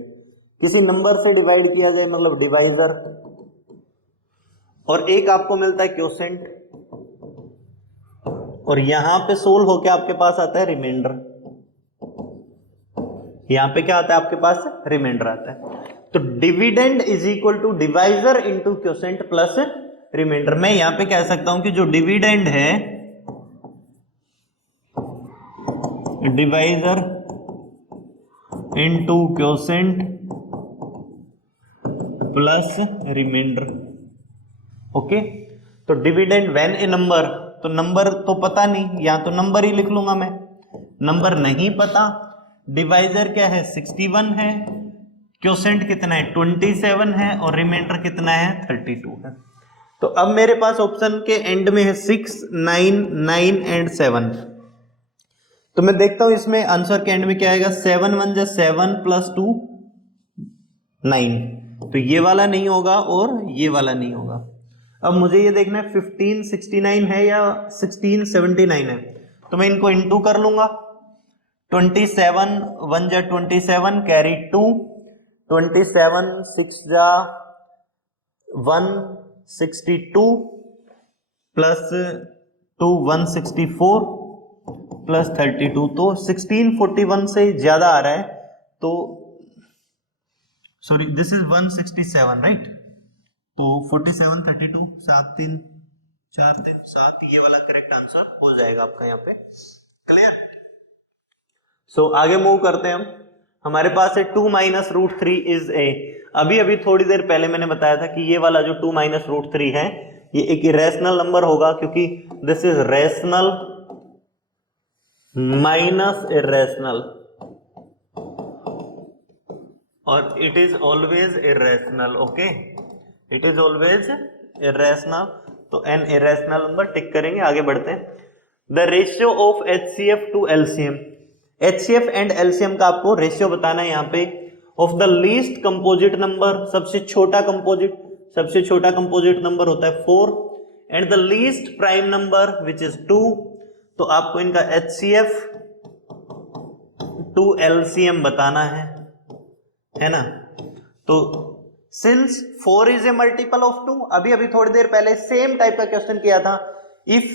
किसी नंबर से डिवाइड किया जाए मतलब डिवाइजर, और एक आपको मिलता है क्वोशेंट, और यहां पे सोल्व होके आपके पास आता है रिमाइंडर, यहां पे क्या आता है आपके पास, रिमाइंडर आता है। तो dividend is equal to divisor into quotient plus remainder. मैं यहां पे कह सकता हूं कि जो डिविडेंड है, divisor into quotient plus remainder. Okay, तो डिविडेंड व्हेन ए नंबर, तो नंबर तो पता नहीं, या तो नंबर ही लिख लूंगा मैं, नंबर नहीं पता, डिवाइजर क्या है 61 है, क्वोशेंट कितना है 27 है, और रिमाइंडर कितना है 32 है। तो अब मेरे पास ऑप्शन के एंड में है 6, 9, 9 एंड 7। तो मैं देखता हूं इसमें आंसर के एंड में क्या आएगा, 7 1 जा 7 प्लस 2 9, तो ये वाला नहीं होगा और ये वाला नहीं होगा। अब मुझे ये देखना है 15 69 है या 16 79 है, तो मैं इनको इनटू कर लूंगा। 27 1 जा 27 कैरी 2, 27 6 जा 162 प्लस 2 164 प्लस 32, तो 1641 से ज्यादा आ रहा है, तो सॉरी दिस इज 167 राइट, तो 47 32 7 3 4 3 7, ये वाला करेक्ट आंसर हो जाएगा आपका यहाँ पे। क्लियर? सो आगे मूव करते हैं हम। हमारे पास है 2 माइनस रूट 3 इज ए। अभी थोड़ी देर पहले मैंने बताया था कि ये वाला जो 2 माइनस रूट 3 है, ये एक इरेशनल नंबर होगा, क्योंकि this is rational minus irrational, और it is always irrational. Okay, it is always irrational, तो एन इरेशनल नंबर टिक करेंगे, आगे बढ़ते हैं। The ratio of HCF to LCM, HCF and LCM का आपको रेशियो बताना है यहाँ पे। Of the least composite number, सबसे छोटा कंपोजिट नंबर होता है 4, and the least prime number which is 2, तो आपको इनका HCF टू LCM बताना है ना। तो since 4 is a multiple of 2, अभी थोड़ी देर पहले सेम टाइप का क्वेश्चन किया था, if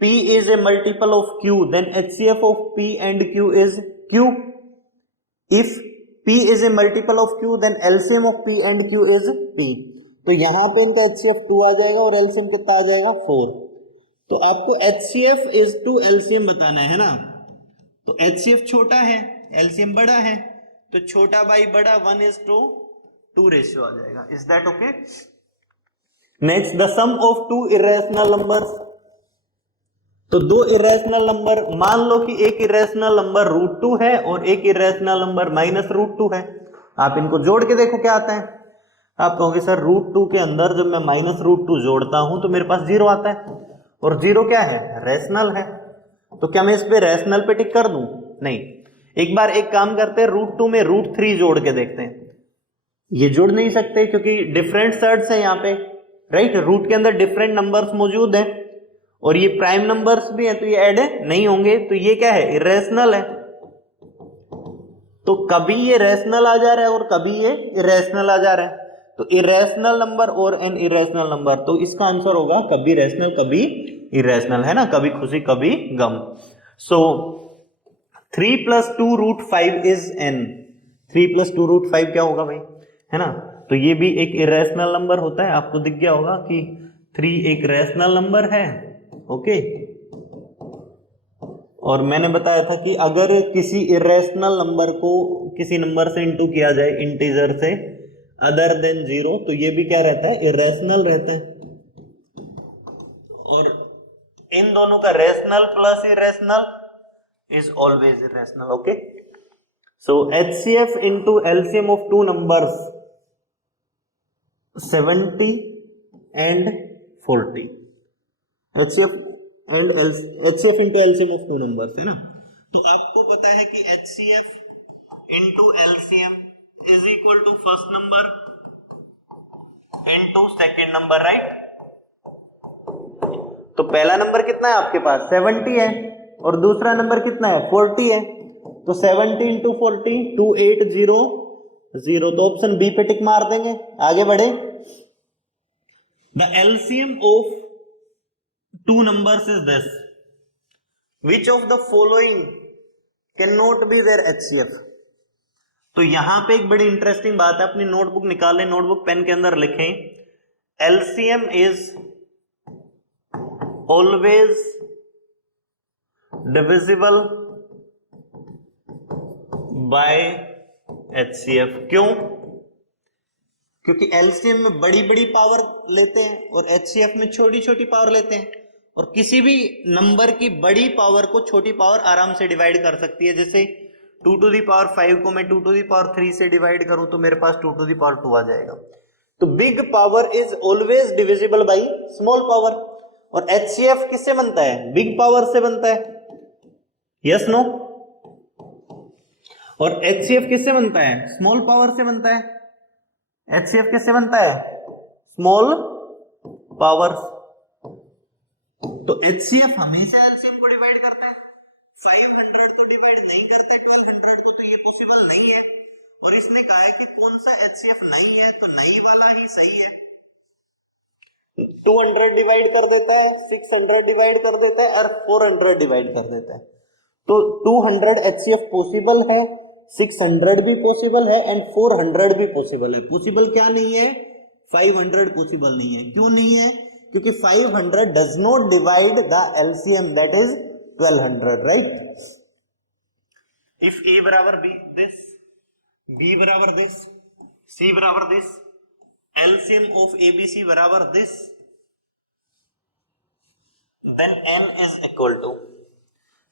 P is a multiple of Q, then HCF of P and Q is Q. If P is a multiple of Q, then LCM of P and Q is P. तो यहां पे इनका HCF 2 आ जाएगा और LCM कितना आ जाएगा 4। तो आपको HCF is to LCM बताना है ना। तो HCF छोटा है, LCM बड़ा है, तो छोटा बाई बड़ा 1:2 रेशियो आ जाएगा। Is that okay? Next, the sum of two irrational numbers. तो दो इरेशनल नंबर, मान लो कि एक इरेशनल नंबर √2 है और एक इरेशनल नंबर -√2 है। आप इनको जोड़ के देखो क्या आता है। आप कहोगे सर √2 के अंदर जब मैं -√2 जोड़ता हूं तो मेरे पास 0 आता है, और 0 क्या है, रेशनल है। तो क्या मैं इस पे रेशनल पे टिक कर दूं? नहीं। एक बार एक काम करते हैं, √2 में √3 जोड़ के देखते हैं। ये जोड़ नहीं सकते क्योंकि डिफरेंट सर्ट्स है यहाँ पे, राइट। रूट के अंदर डिफरेंट नंबर्स मौजूद हैं और ये प्राइम नंबर्स भी हैं, तो ये ऐड नहीं होंगे, तो ये क्या है, इरेशनल है। तो कभी ये रेशनल आ जा रहा है और कभी ये इरेशनल आ जा रहा है। तो इरेशनल नंबर और एन इरेशनल नंबर, तो इसका आंसर होगा कभी रेशनल कभी इरेशनल, है ना, कभी खुशी कभी गम। सो 3 + 2 √5 इज n। 3 + 2 √5 क्या होगा भाई, है ना। तो ये भी एक इरेशनल नंबर होता है। आपको दिख गया होगा कि 3 एक रेशनल नंबर है। ओके, और मैंने बताया था कि अगर किसी इरेशनल नंबर को किसी नंबर से इंटू किया जाए, इंटीजर से अदर देन 0, तो ये भी क्या रहता है, इरेशनल रहता है। और इन दोनों का rational plus irrational is always irrational. Okay, so HCF into LCM of two numbers 70 and 40, HCF and HCF into LCM of two numbers है ना। तो आपको पता है कि HCF into LCM is equal to first number into second number, right. तो पहला number कितना है आपके पास 70 है और दूसरा नंबर कितना है 40 है। तो 70 इंटू 40 2800, तो ऑप्शन बी पे टिक मार देंगे। आगे बढ़े। The LCM of two numbers is this, which of the following can not be their HCF। तो यहां पे एक बड़ी इंटरेस्टिंग बात है, अपनी नोटबुक निकालें, नोटबुक पेन के अंदर लिखें LCM is always divisible by HCF। क्यों? क्योंकि एलसीएम में बड़ी बड़ी पावर लेते हैं और HCF में छोटी छोटी पावर लेते हैं, और किसी भी नंबर की बड़ी पावर को छोटी पावर आराम से डिवाइड कर सकती है। जैसे 2 टू दी पावर 5 को मैं 2 टू दी पावर 3 से डिवाइड करूं तो मेरे पास 2 टू दी पावर 2 आ जाएगा। तो big power is always divisible by small power, और HCF किससे बनता है? बिग पावर से बनता है, यस नो। और HCF किससे बनता है? स्मॉल पावर से बनता है। HCF किससे बनता है? Small power. तो HCF हमेशा LCM को डिवाइड करता है। 500 को डिवाइड नहीं करते 1200 को, तो ये पॉसिबल नहीं है। और इसने कहा है कि कौन सा HCF नहीं है, तो नहीं वाला ही सही है। 200 डिवाइड कर देता है, 600 डिवाइड कर देता है और 400 डिवाइड कर देता है। तो 200 HCF पॉसिबल है, 600 भी पॉसिबल है एंड 400 भी पॉसिबल है। पॉसिबल क्या नहीं है? 500 पॉसिबल नहीं है। क्यों नहीं है? क्योंकि 500 does not divide the LCM, that is 1200, right. If A बराबर बी दिस, बी बराबर दिस, सी बराबर दिस, एलसीएम ऑफ एबीसी बराबर this, then N is equal to.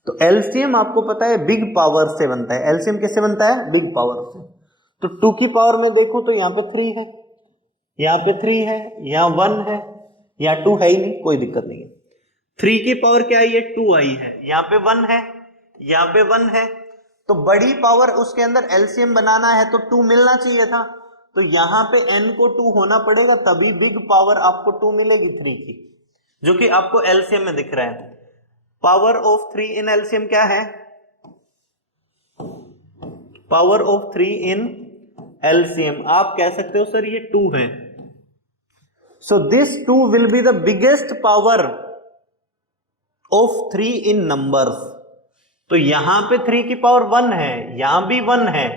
तो एलसीएम आपको पता है बिग पावर से बनता है। एलसीएम किससे बनता है? बिग पावर से। तो 2 की पावर में देखो तो यहाँ पे 3 है, यहाँ पे 3 है, यहाँ 1 है, यहाँ 2 है ही नहीं, कोई दिक्कत नहीं है। 3 की पावर क्या आई है? 2 आई है, यहाँ पे 1 है, यहाँ पे 1 है। तो बड़ी पावर उसके अंदर एलसीएम बनाना है तो 2 मिलना चाहिए था। तो यहाँ पे n को 2 होना पड़ेगा, तभी बिग पावर आपको 2 मिलेगी 3 की, जो कि आपको एलसीएम में दिख रहा है। पावर ऑफ 3 इन एलसीएम क्या है? पावर ऑफ 3 इन एलसीएम आप कह सकते हो सर ये 2 है। So this 2 will be the biggest power of 3 in numbers. तो यहां पे 3 की पावर 1 है, यहां भी 1 है।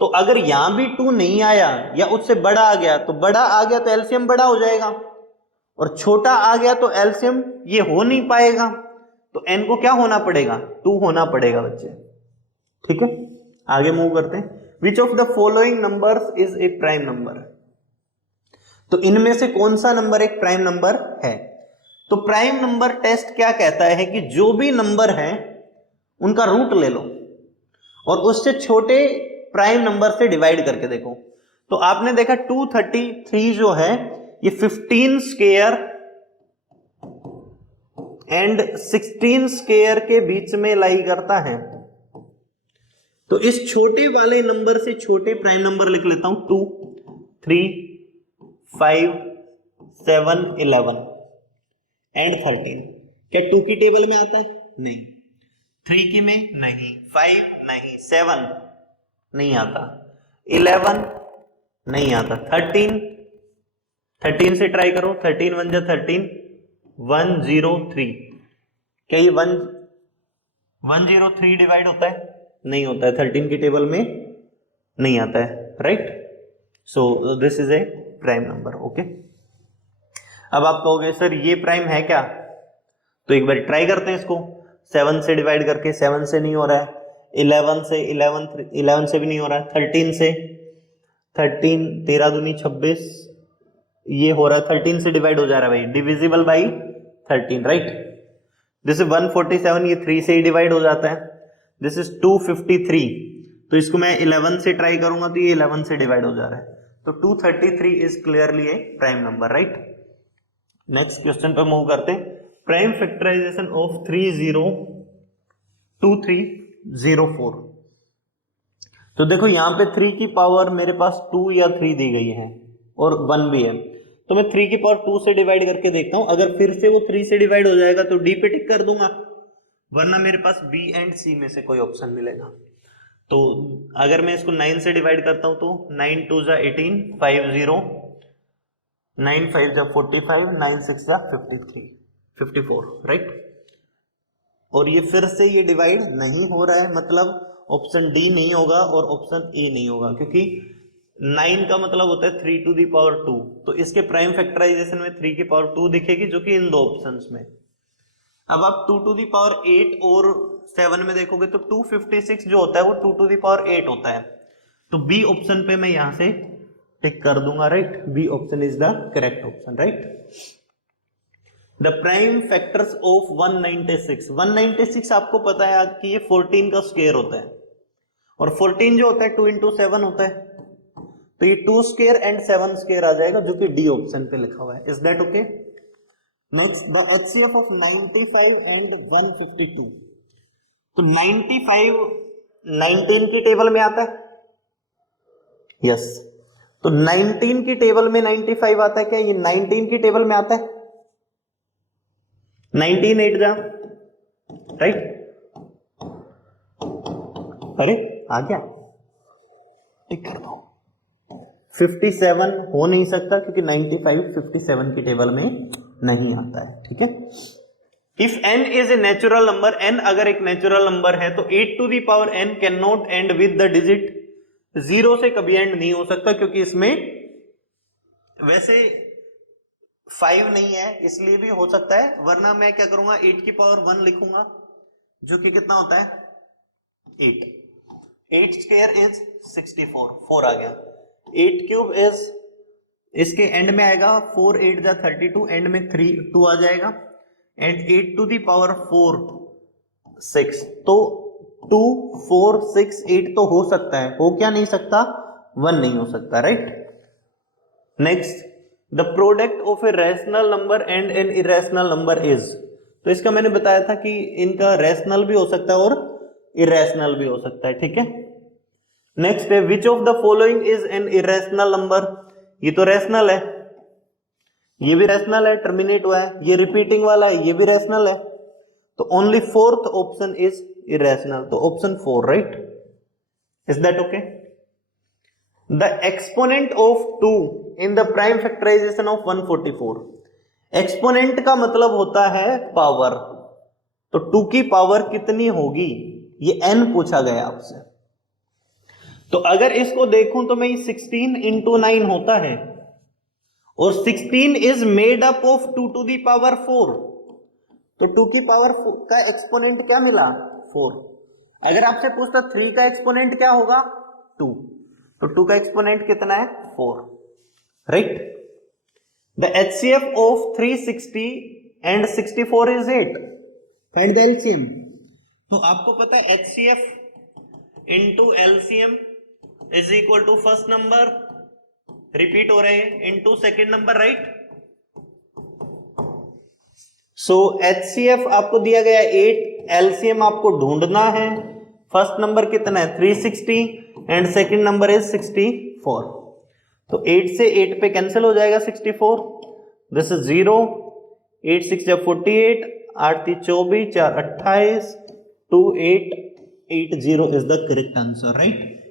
तो अगर यहां भी 2 नहीं आया या उससे बड़ा आ गया, तो बड़ा आ गया तो एलसीएम बड़ा हो जाएगा, और छोटा आ गया तो एलसीएम ये हो नहीं पाएगा। तो n को क्या होना पड़ेगा? 2 होना पड़ेगा बच्चे, ठीक है। आगे मूव करते हैं। विच of the following numbers is a prime number. तो इनमें से कौन सा नंबर एक प्राइम नंबर है? तो प्राइम नंबर टेस्ट क्या कहता है कि जो भी नंबर है उनका रूट ले लो और उससे छोटे प्राइम नंबर से डिवाइड करके देखो। तो आपने देखा 233 जो है ये 15 स्क्वायर एंड 16 स्क्वायर के बीच में लाई करता है। तो इस छोटे वाले नंबर से छोटे प्राइम नंबर लिख लेता हूं 2, 3, 5, 7, 11 एंड 13। क्या 2 की टेबल में आता है? नहीं। 3 की में नहीं, 5 नहीं, 7 नहीं आता, 11 नहीं आता, 13 से ट्राई करो। 13 1 जा 13, 103। क्या ये 103 डिवाइड होता है? नहीं होता है, 13 की टेबल में नहीं आता है, right. So this is a prime number, okay. अब आप कहोगे सर ये प्राइम है क्या? तो एक बार ट्राई करते हैं इसको 7 से डिवाइड करके। 7 से नहीं हो रहा है, 11 से 11 से भी नहीं हो रहा है, 13 से 13, 13 दूनी 26, ये हो रहा है 13 से डिवाइड हो जा रहा है भाई, divisible by 13, right. This is 147, ये 3 से ही डिवाइड हो जाता है। दिस इज 253, तो इसको मैं 11 से ट्राई करूंगा तो ये 11 से डिवाइड हो जा रहा है। तो 233 is clearly a prime number, right. Next question पे मूव करते हैं। Prime factorisation of 302304। तो देखो यहाँ पे 3 की पावर मेरे पास 2 या 3 दी गई है और 1 भी है, तो मैं 3 की पावर 2 से डिवाइड करके देखता हूं। अगर फिर से वो 3 से डिवाइड हो जाएगा तो डी पे टिक कर दूंगा, वरना मेरे पास बी एंड सी में से कोई ऑप्शन मिलेगा। तो अगर मैं इसको 9 से डिवाइड करता हूं तो 9 2 जा 18, 5 0, 9 5 जा 45, 9 6 जा 54, राइट। और ये फिर से ये डिवाइड नहीं हो रहा है, मतलब ऑप्शन डी नहीं होगा और ऑप्शन ए नहीं होगा, क्योंकि 9 का मतलब होता है 3 टू दी पावर 2, तो इसके प्राइम फैक्टराइजेशन में 3 की पावर 2 दिखेगी, जो कि इन दो ऑप्शंस में। अब आप 2 टू दी पावर 8 और 7 में देखोगे तो 256 जो होता है वो 2 टू दी पावर 8 होता है। तो बी ऑप्शन पे मैं यहां से टिक कर दूंगा, right. B option is the correct option, right. The prime factors of 196 आपको पता है कि ये 14 का स्क्वायर होता है, और 14 जो होता है 2 इंटू 7 होता है, तो ये 2 स्क्वायर एंड 7 स्क्वायर आ जाएगा, जो कि डी ऑप्शन पे लिखा हुआ है। Is that okay? Next, the HCF of 95 and 152। तो 95 19 की टेबल में आता है, यस। तो 19 की टेबल में 95 आता है क्या? ये 19 की टेबल में आता है, 19 8 जा, राइट। अरे आ गया, टिक कर दो। 57 हो नहीं सकता क्योंकि 95 57 की टेबल में नहीं आता है, ठीक है। If n is a natural number, n अगर एक नेचुरल नंबर है तो 8 to the power n can not end with the digit 0 से कभी एंड नहीं हो सकता, क्योंकि इसमें वैसे 5 नहीं है, इसलिए भी हो सकता है, वरना मैं क्या करूंगा 8 की पावर 1 लिखूंगा, जो कि कितना होता है 8 स्क्वायर इज 64, 4 आ गया। 8 क्यूब इज, इसके एंड में आएगा 4 8 जा 32, एंड में 3 2 आ जाएगा, एंड 8 टू दी पावर 4 6, तो 2 4 6 8 तो हो सकता है, हो क्या नहीं सकता? 1 नहीं हो सकता, right. Next, the product of a rational number and an irrational number is. तो इसका मैंने बताया था कि इनका रैशनल भी हो सकता है और इरेशनल भी हो सकता है, ठीक है। नेक्स्ट है, विच of the following is an irrational number. ये तो रैशनल है, ये भी रैशनल है, टर्मिनेट हुआ है, ये रिपीटिंग वाला है, ये भी रैशनल है, तो only fourth option is irrational, तो option 4, right. Is that okay? The exponent of 2 in the prime factorisation of 144। Exponent का मतलब होता है पावर, तो 2 की पावर कितनी होगी, ये n पूछा गया आपसे। तो अगर इसको देखूं तो मैं 16 इंटू 9 होता है, और 16 is made up of 2 to the power 4, तो 2 की पावर का एक्सपोनेंट क्या मिला? 4। अगर आपसे पूछता 3 का एक्सपोनेंट क्या होगा? 2, तो 2 का एक्सपोनेंट कितना है? 4, right. The HCF of 360 and 64 is 8। Find the LCM. तो आपको पता है HCF into LCM is equal to first number रिपीट हो रहे हैं into second number, right. So HCF आपको दिया गया 8, एलसीएम आपको ढूंढना है। फर्स्ट नंबर कितना है? 360 एंड सेकंड नंबर इज 64, तो 8 से 8 पे कैंसिल हो जाएगा 64, दिस इज 0, 8 6 जा 48, 8 3 24, 4 28, 2 8 8 0 is the correct answer, right.